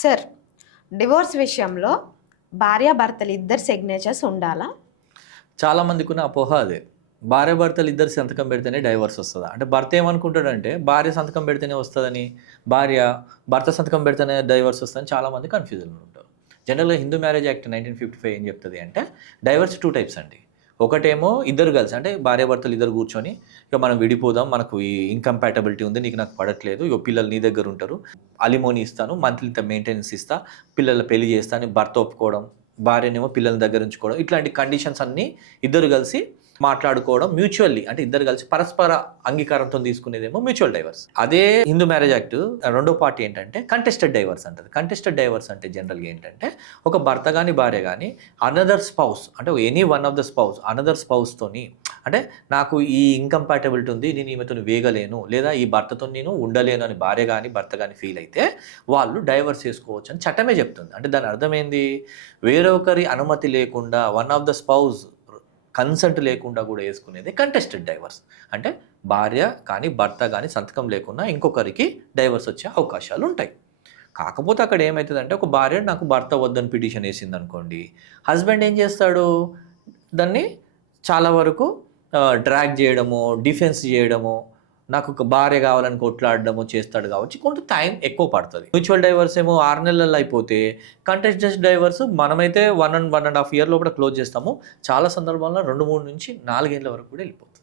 Sir, divorce విషయంలో భార్యాభర్తలు ఇద్దరు సిగ్నేచర్స్ ఉండాలా? చాలామందికి ఉన్న అపోహ అదే. భార్యాభర్తలు ఇద్దరు సంతకం పెడితేనే డైవర్స్ వస్తుందా అంటే, భర్త ఏమనుకుంటాడంటే భార్య సంతకం పెడితేనే వస్తుందని, భర్త సంతకం పెడితేనే డైవర్స్ వస్తుందని చాలామంది కన్ఫ్యూజన్ ఉంటారు. జనరల్గా హిందూ మ్యారేజ్ యాక్ట్ 1955 ఏం చెప్తుంది అంటే, డైవర్స్ 2 టైప్స్ అండి. ఒకటేమో ఇద్దరు కలిసి, అంటే భార్యాభర్తలు ఇద్దరు కూర్చొని ఇక మనం విడిపోదాం, మనకు ఈ ఇంకంపాటబిలిటీ ఉంది, నీకు నాకు పడట్లేదు, ఇక పిల్లలు నీ దగ్గర ఉంటారు, అలిమోని ఇస్తాను, మంత్లీ ఇంత మెయింటెనెన్స్ ఇస్తా, పిల్లల పెళ్లి చేస్తా అని భర్త ఒప్పుకోవడం, భార్యనేమో పిల్లల దగ్గర ఉంచుకోవడం, ఇట్లాంటి కండిషన్స్ అన్నీ ఇద్దరు కలిసి మాట్లాడుకోవడం మ్యూచువల్లీ, అంటే ఇద్దరు కలిసి పరస్పర అంగీకారంతో తీసుకునేదేమో మ్యూచువల్ డైవర్స్. అదే హిందూ మ్యారేజ్ యాక్ట్ రెండో పార్ట్ ఏంటంటే కంటెస్టెడ్ డైవర్స్ అంటారు. కంటెస్టెడ్ డైవర్స్ అంటే జనరల్గా ఏంటంటే, ఒక భర్త కానీ భార్య కానీ అనదర్ స్పౌస్, అంటే any one of the spouse another స్పౌస్తోని, అంటే నాకు ఈ ఇంకంపాటబిలిటీ ఉంది, నేను ఈమెతో వేగలేను, లేదా ఈ భర్తతో నేను ఉండలేను అని భార్య కానీ భర్త కానీ ఫీల్ అయితే వాళ్ళు డైవర్స్ చేసుకోవచ్చు అని చట్టమే చెప్తుంది. అంటే దాని అర్థమైంది, వేరొకరి అనుమతి లేకుండా one of the spouse consent లేకుండా కూడా వేసుకునేది కంటెస్టెడ్ డైవర్స్. అంటే భార్య కానీ భర్త కానీ సంతకం లేకుండా ఇంకొకరికి డైవర్స్ వచ్చే అవకాశాలు ఉంటాయి. కాకపోతే అక్కడ ఏమవుతుందంటే, ఒక భార్య నాకు భర్త వద్దని పిటిషన్ వేసింది అనుకోండి, హస్బెండ్ ఏం చేస్తాడు, దాన్ని చాలా వరకు డ్రాగ్ చేయడము, డిఫెన్స్ చేయడము, నాకు ఒక భార్య కావాలని కొట్లాడడము చేస్తాడు. కాబట్టి కొంత టైం ఎక్కువ పడుతుంది. మ్యూచువల్ డైవర్స్ ఏమో 6 నెలల్లో అయిపోతే, కంటెస్టెడ్ డైవర్స్ మనమైతే 1.5 year లోపల క్లోజ్ చేస్తాము. చాలా సందర్భాల్లో 2, 3 నుంచి 4 ఏళ్ళ వరకు కూడా వెళ్ళిపోతుంది.